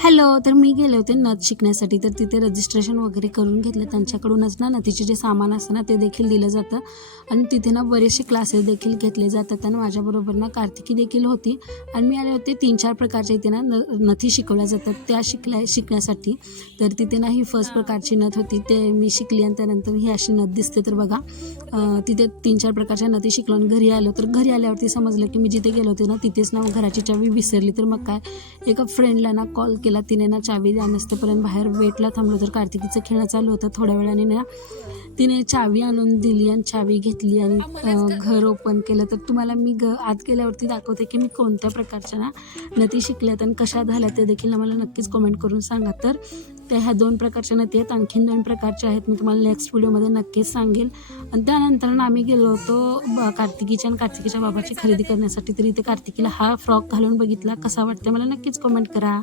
Hello तर मी गेले होते नथ शिकण्यासाठी. तर तिथे रजिस्ट्रेशन वगैरे करून घेतलं. त्यांच्याकडूनच ना नथीचे जे सामान असतं ना ते देखील दिलं जातं. आणि तिथे ना बरेचसे क्लासेस देखील घेतले जातात. आणि माझ्याबरोबर ना कार्तिकी देखील होती. आणि मी आले होते तीन चार प्रकारच्या इथे ना न नथी शिकवल्या जातात. त्या शिकल्या शिकण्यासाठी. तर तिथे ना ही फर्स्ट प्रकारची नथ होती. ते मी शिकली आणि त्यानंतर ही अशी नथ दिसते तर बघा. तिथे तीन चार प्रकारच्या नथी शिकलो आणि घरी आलो. तर घरी आल्यावरती समजलं की मी जिथे गेलो होते ना तिथेच ना घराची चावी विसरली. तर मग काय? एका फ्रेंडला ना कॉल केला. तिने ना चावी द्या बाहेर वेटला थांबलो. तर कार्तिकीचं खेळणं चालू होतं. थोड्या वेळाने ना तिने चावी आणून दिली आणि चावी घेतली आणि घर ओपन केलं. तर तुम्हाला मी ग आत गेल्यावरती दाखवते की मी कोणत्या प्रकारच्या ना नती शिकल्यात आणि कशा झाल्या ते देखील मला नक्कीच कमेंट करून सांगा. तर त्या ह्या दोन प्रकारच्या नती आहेत. आणखीन दोन प्रकारच्या आहेत. मी तुम्हाला नेक्स्ट व्हिडिओमध्ये नक्कीच सांगेल. आणि त्यानंतर ना आम्ही गेलो होतो कार्तिकीच्या आणि कार्तिकीच्या बाबाची खरेदी करण्यासाठी. तर इथे कार्तिकीला हा फ्रॉक घालून बघितला. कसा वाटते मला नक्कीच कमेंट करा.